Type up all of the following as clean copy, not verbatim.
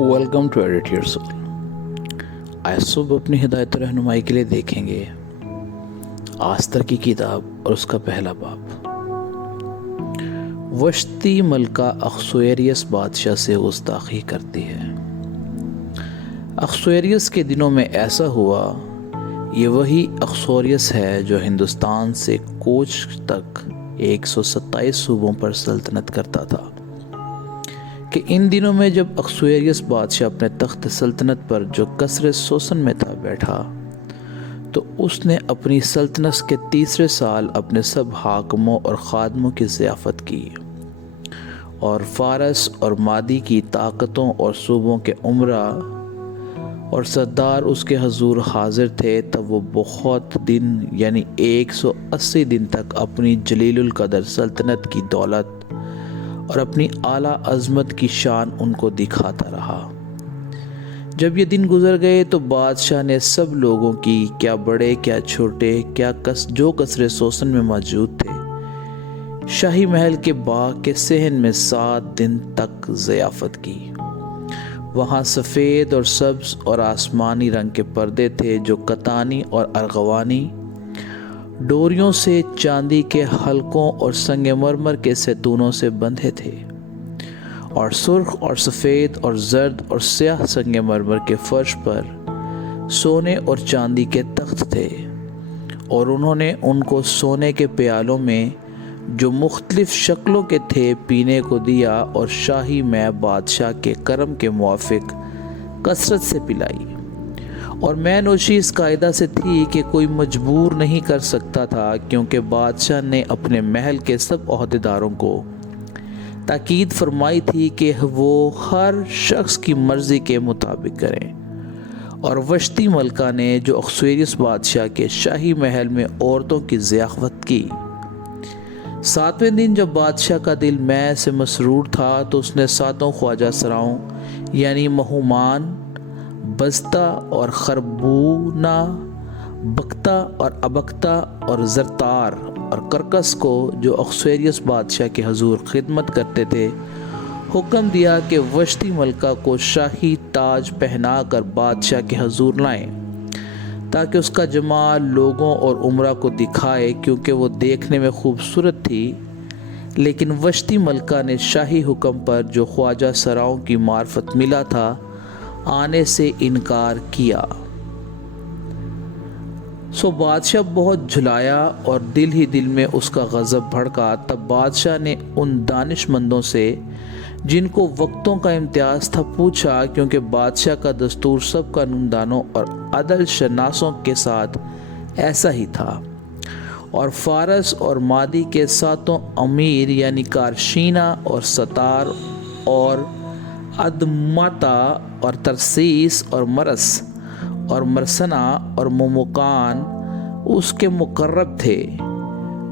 Welcome to edit your soul. آج صبح اپنی ہدایت و رہنمائی کے لیے دیکھیں گے آستر کی کتاب اور اس کا پہلا باب۔ وشتی ملکہ اخسویریس بادشاہ سے گستاخی کرتی ہے۔ اخسویریس کے دنوں میں ایسا ہوا، یہ وہی اخسوریس ہے جو ہندوستان سے کوچ تک 127 صوبوں پر سلطنت کرتا تھا، کہ ان دنوں میں جب اخسویریس بادشاہ اپنے تخت سلطنت پر جو قصر سوسن میں تھا بیٹھا، تو اس نے اپنی سلطنت کے تیسرے سال اپنے سب حاکموں اور خادموں کی ضیافت کی، اور فارس اور مادی کی طاقتوں اور صوبوں کے امرا اور سردار اس کے حضور حاضر تھے۔ تب وہ بہت دن یعنی 180 دن تک اپنی جلیل القدر سلطنت کی دولت اور اپنی اعلیٰ عظمت کی شان ان کو دکھاتا رہا۔ جب یہ دن گزر گئے تو بادشاہ نے سب لوگوں کی، کیا بڑے کیا چھوٹے، جو قصر سوسن میں موجود تھے، شاہی محل کے باغ کے صحن میں 7 دن تک ضیافت کی۔ وہاں سفید اور سبز اور آسمانی رنگ کے پردے تھے جو کتانی اور ارغوانی ڈوریوں سے، چاندی کے حلقوں اور سنگ مرمر کے ستونوں سے بندھے تھے، اور سرخ اور سفید اور زرد اور سیاہ سنگ مرمر کے فرش پر سونے اور چاندی کے تخت تھے، اور انہوں نے ان کو سونے کے پیالوں میں جو مختلف شکلوں کے تھے پینے کو دیا، اور شاہی میں بادشاہ کے کرم کے موافق کثرت سے پلائی۔ اور میں نوشی اس قاعدہ سے تھی کہ کوئی مجبور نہیں کر سکتا تھا، کیونکہ بادشاہ نے اپنے محل کے سب عہدیداروں کو تاکید فرمائی تھی کہ وہ ہر شخص کی مرضی کے مطابق کریں۔ اور وشتی ملکہ نے جو اخسویریس بادشاہ کے شاہی محل میں عورتوں کی ضیافت کی۔ 7ویں دن جب بادشاہ کا دل میں سے مسرور تھا، تو اس نے 7 خواجہ سراؤں یعنی مہومان، بزتا اور خربونا، بختہ اور ابختہ اور زرتار اور کرکس کو، جو اخسویریس بادشاہ کے حضور خدمت کرتے تھے، حکم دیا کہ وشتی ملکہ کو شاہی تاج پہنا کر بادشاہ کے حضور لائیں، تاکہ اس کا جمال لوگوں اور امرا کو دکھائے، کیونکہ وہ دیکھنے میں خوبصورت تھی۔ لیکن وشتی ملکہ نے شاہی حکم پر جو خواجہ سراؤں کی معرفت ملا تھا آنے سے انکار کیا۔ سو بادشاہ بہت جھلایا اور دل ہی دل میں اس کا غضب بھڑکا۔ تب بادشاہ نے ان دانش مندوں سے جن کو وقتوں کا امتیاز تھا پوچھا، کیونکہ بادشاہ کا دستور سب قانون دانوں اور عدل شناسوں کے ساتھ ایسا ہی تھا، اور فارس اور مادی کے 7 امیر یعنی کارشینہ اور ستار اور ادماتا اور ترسیس اور مرس اور مرسنا اور موموکان اس کے مقرب تھے،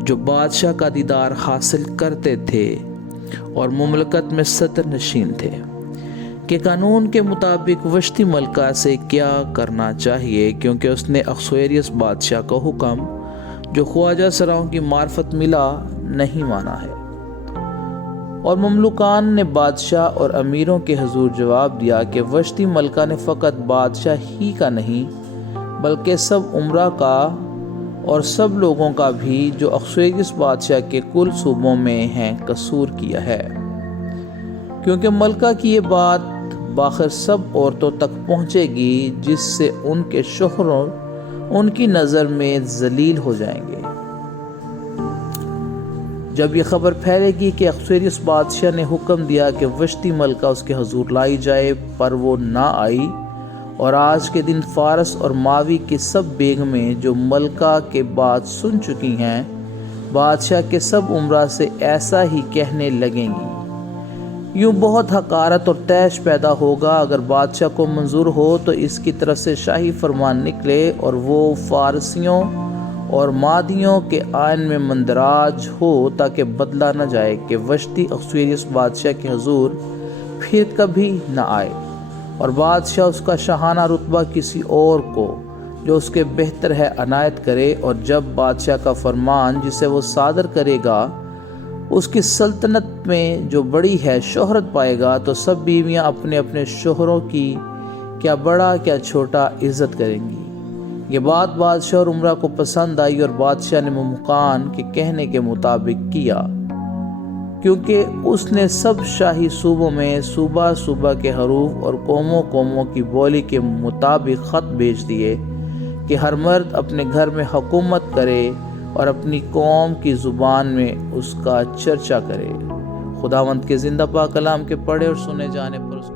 جو بادشاہ کا دیدار حاصل کرتے تھے اور مملکت میں صدر نشین تھے، کہ قانون کے مطابق وشتی ملکہ سے کیا کرنا چاہیے، کیونکہ اس نے اخسویریس بادشاہ کا حکم جو خواجہ سراؤں کی معرفت ملا نہیں مانا ہے۔ اور مملوکان نے بادشاہ اور امیروں کے حضور جواب دیا کہ وشتی ملکہ نے فقط بادشاہ ہی کا نہیں، بلکہ سب امرا کا اور سب لوگوں کا بھی جو اخسویریس بادشاہ کے کل صوبوں میں ہیں قصور کیا ہے، کیونکہ ملکہ کی یہ بات بآخر سب عورتوں تک پہنچے گی، جس سے ان کے شوہر ان کی نظر میں ذلیل ہو جائیں گے۔ جب یہ خبر پھیلے گی کہ اخسویریس بادشاہ نے حکم دیا کہ وشتی ملکہ اس کے حضور لائی جائے، پر وہ نہ آئی، اور آج کے دن فارس اور ماوی کی سب بیگمیں جو ملکہ کے بات سن چکی ہیں، بادشاہ کے سب امرا سے ایسا ہی کہنے لگیں گی، یوں بہت حقارت اور طیش پیدا ہوگا۔ اگر بادشاہ کو منظور ہو تو اس کی طرف سے شاہی فرمان نکلے، اور وہ فارسیوں اور مادیوں کے آئین میں مندراج ہو، تاکہ بدلہ نہ جائے کہ وشتی اخسویریس بادشاہ کے حضور پھر کبھی نہ آئے، اور بادشاہ اس کا شاہانہ رتبہ کسی اور کو جو اس کے بہتر ہے عنایت کرے۔ اور جب بادشاہ کا فرمان جسے وہ صادر کرے گا اس کی سلطنت میں جو بڑی ہے شہرت پائے گا تو سب بیویاں اپنے اپنے شوہروں کی کیا بڑا کیا چھوٹا عزت کریں گی۔ یہ بات بادشاہ اور عمرہ کو پسند آئی اور بادشاہ نے ممکان کے کہنے کے مطابق کیا، کیونکہ اس نے سب شاہی صوبوں میں صوبہ صوبہ کے حروف اور قوموں قوموں کی بولی کے مطابق خط بھیج دیے کہ ہر مرد اپنے گھر میں حکومت کرے اور اپنی قوم کی زبان میں اس کا چرچا کرے۔ خداوند کے زندہ پاک کلام کے پڑھے اور سنے جانے پر اس